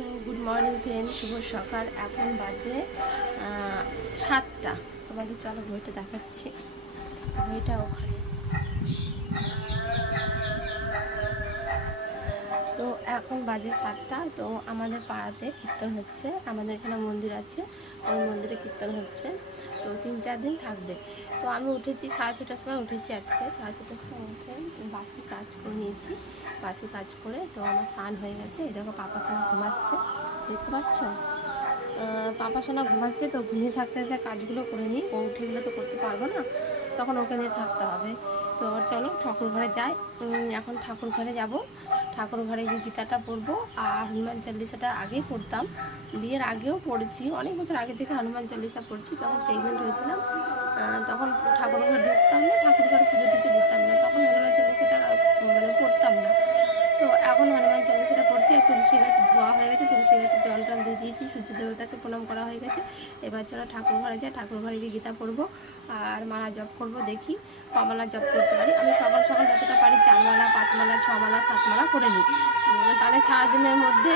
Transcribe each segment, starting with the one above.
তো good morning friend, শুভ সকাল। এখন বাজে 7টা। তোমাদের চলো ঘড়িটা দেখাচ্ছি। ঘড়িটা ওখানে। তো এখন বাজে 7টা। তো আমাদের পাড়াতে কীর্তন হচ্ছে, আমাদের এখানে মন্দির আছে, ওই মন্দিরে কীর্তন হচ্ছে। তো 3-4 দিন থাকবে। তো আমি উঠেছি 6:30টার সময়, উঠেছি আজকে 6:30টার সময় উঠে বাসি কাজ করে নিয়েছি। বাসি কাজ করে তো আমার স্নান হয়ে গেছে। এই দেখো পাপা সোনা ঘুমাচ্ছে, দেখতে পাচ্ছ? পাপা সোনা ঘুমাচ্ছে, তো ঘুমিয়ে থাকতে থাকতে কাজগুলো করে নিই। ও উঠে গেলে তো করতে পারবো না, তখন ওকে নিয়ে থাকতে হবে। তো চলো ঠাকুর ঘরে যাই। এখন ঠাকুর ঘরে যাব। ঠাকুর ঘরে গিয়ে গীতাটা পড়বো, আর হনুমান চল্লিশাটা আগেই পড়তাম, বিয়ের আগেও পড়েছি, অনেক বছর আগে থেকে হনুমান চল্লিশা পড়ছি। তখন প্রেগনেন্ট হয়েছিলাম, তখন ঠাকুর ঘরে ঢুকতাম না, ঠাকুর ঘরে পুজো টুজো দিতাম না, তখন হনুমান চল্লিশাটা পড়তাম না। তো এখন হনুমান চল্লিশাটা পড়ছি। আর তুলসী গাছ ধোয়া হয়ে গেছে, তুলসী গাছে জল টল দিয়ে দিয়েছি, সূর্য দেবতাকে প্রণাম করা হয়ে গেছে। এবার চলো ঠাকুর ঘরে যাই, ঠাকুর ঘরে গিয়ে গীতা পড়বো আর মালা জপ করব। দেখি কমালা জপ করতে পারি। আমি সকাল সকাল যতটা পারি 4 মালা, 5 মালা, 6 মালা, 7 মালা করে নিই। তাহলে সারাদিনের মধ্যে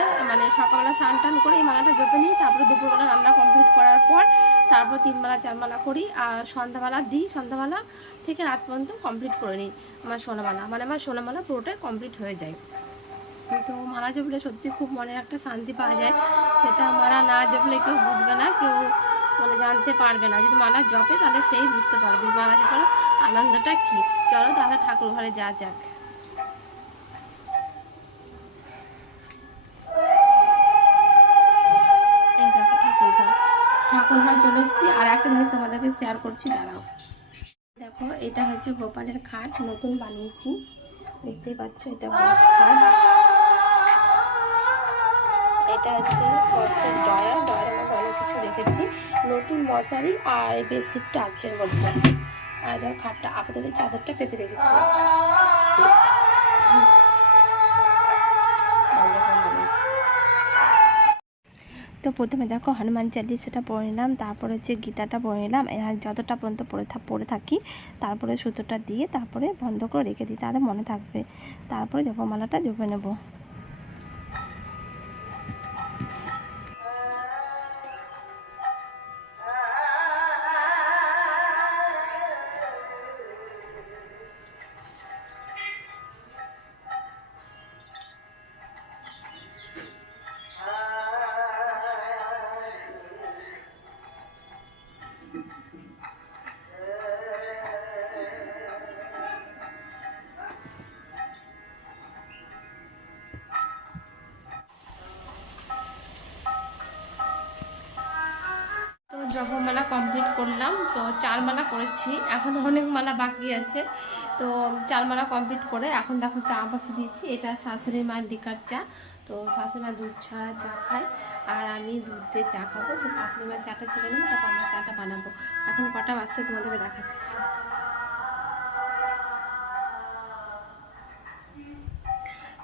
সকালবেলা স্নান টান করে এই মালাটা জপে নিই। তারপরে দুপুরবেলা রান্না কমপ্লিট করার পর তারপর 3 মালা 4 মালা করি, আর সন্ধ্যাবেলা দিই। সন্ধ্যাবেলা থেকে রাত পর্যন্ত কমপ্লিট করে নিই আমার সোনামালা, আমার সোনামালা পুরোটাই কমপ্লিট হয়ে যায়। তো মালা জপলে সত্যি খুব মনের একটা শান্তি পাওয়া যায়। সেটা মালা না জপলে কেউ বুঝবে না, কেউ জানতে পারবে না। যদি মালা জপে তাহলে সেই বুঝতে পারবে মালা জপের আনন্দটা কী। চলো তাহলে ঠাকুর ঘরে যাওয়া যাক। এই দেখো ঠাকুর ঘর, ঠাকুর ঘর চলে এসেছি। আর একটা জিনিস তোমাদেরকে শেয়ার করছি, দাঁড়াও। দেখো এটা হচ্ছে গোপালের খাট, নতুন বানিয়েছি, দেখতেই পাচ্ছ। এটা বক্স খাট। এটা হচ্ছে বক্সের ড্রয়ার, ড্রয়ারের মধ্যে অনেক কিছু রেখেছি। নতুন মশারি আর এই বেডশিটটা আছে এর মধ্যে। আর দেখো খাটটা আপাতত চাদরটা পেতে রেখেছি। তো প্রথমে দেখো হনুমান চালিশাটা পড়ে নিলাম, তারপরে হচ্ছে গীতাটা পড়ে নিলাম। আর যতটা পর্যন্ত পড়ে থাকি, তারপরে সুতোটা দিয়ে তারপরে বন্ধ করে রেখে দিই, তাহলে মনে থাকবে। তারপরে জপমালাটা জপে নেব। তো জপমালা কমপ্লিট করলাম। তো 4 মালা করেছি, এখন অনেক মালা বাকি আছে। তো 4 মালা কমপ্লিট করে এখন দেখো চা বসে দিয়েছি। এটা শাশুড়ি মার লিকার চা। তো শাশুড়ি মা দুধ ছাড়া চা খায়, আর আমি দুধ দিয়ে চা খাবো। তো শাশুড়ি মার চাটা ছেড়ে নেবো, তারপর আমার চাটা বানাবো। এখন কটা বাজছে তোমাদেরকে দেখাচ্ছি।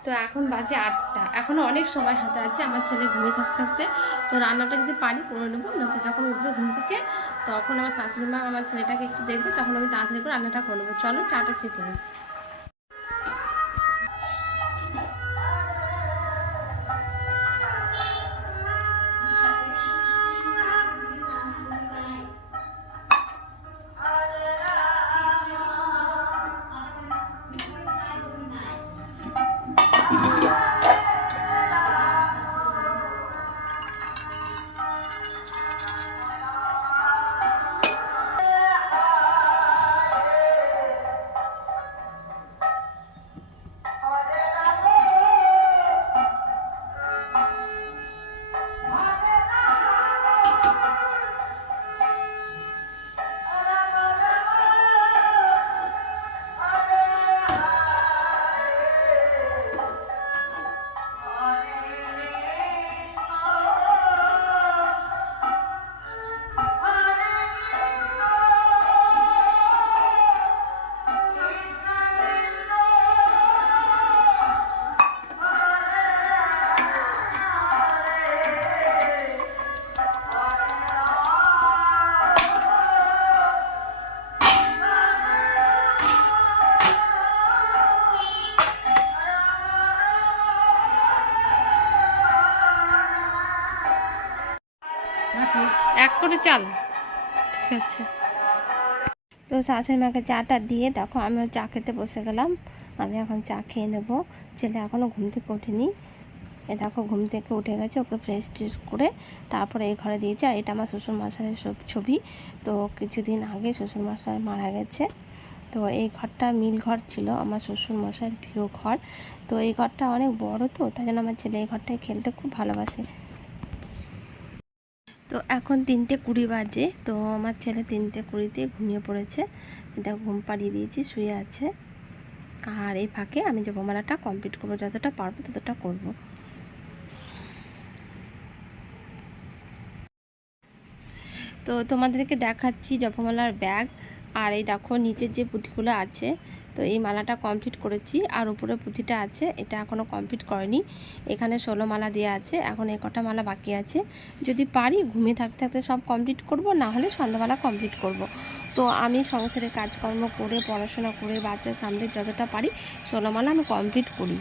তো এখন বাজে 8টা, এখনও অনেক সময় হাতে আছে। আমার ছেলে ঘুমিয়ে থাকতে থাকতে তো রান্নাটা যদি পারি করে নেবো, নয়তো যখন উঠবে ঘুম থেকে তখন আমার শাশুড়ি মা আমার ছেলেটাকে একটু দেখবে, তখন আমি তাড়াতাড়ি করে রান্নাটা করে নেবো। চলো চাটা ছেঁকে নিই। এক করে চাল, ঠিক আছে। তো শাশুড়ি মাকে চাটা দিয়ে দেখো আমিও চা খেতে বসে গেলাম। আমি এখন চা খেয়ে নেবো। ছেলে এখনও ঘুম থেকে ওঠেনি। এ দেখো ঘুম থেকে উঠে গেছে, ওকে ফ্রেশ ট্রেশ করে তারপরে এই ঘরে দিয়েছি। আর এটা আমার শ্বশুরমশাইয়ের সব ছবি। তো কিছুদিন আগে শ্বশুরমশাই মারা গেছে। তো এই ঘরটা মিল ঘর ছিল, আমার শ্বশুরমশাইয়ের প্রিয় ঘর। তো এই ঘরটা অনেক বড়, তো তাই জন্য আমার ছেলে এই ঘরটায় খেলতে খুব ভালোবাসে। তো এখন 3:20 বাজে। তো আমার ছেলে 3:20 ঘুমিয়ে পড়েছে। এটা ঘুম পাড়িয়ে দিয়েছি, শুয়ে আছে। আর এই ফাঁকে আমি জপমালাটা কমপ্লিট করবো, যতটা পারবো ততটা করব। তো তোমাদেরকে দেখাচ্ছি জপমালার ব্যাগ। আর এই দেখো নিচের যে পুঁথিগুলো আছে, তো এই মালাটা কমপ্লিট করেছি। আর উপরে পুঁথিটা আছে, এটা এখনও কমপ্লিট করেনি। এখানে 16 মালা দেওয়া আছে, এখন এই কটা মালা বাকি আছে। যদি পারি ঘুমিয়ে থাকতে থাকতে সব কমপ্লিট করব, না হলে সন্ধ্যাবেলা কমপ্লিট করব। তো আমি সংসারে কাজকর্ম করে পড়াশোনা করে বাচ্চা সামলে যতটা পারি 16 মালা আমি কমপ্লিট করি।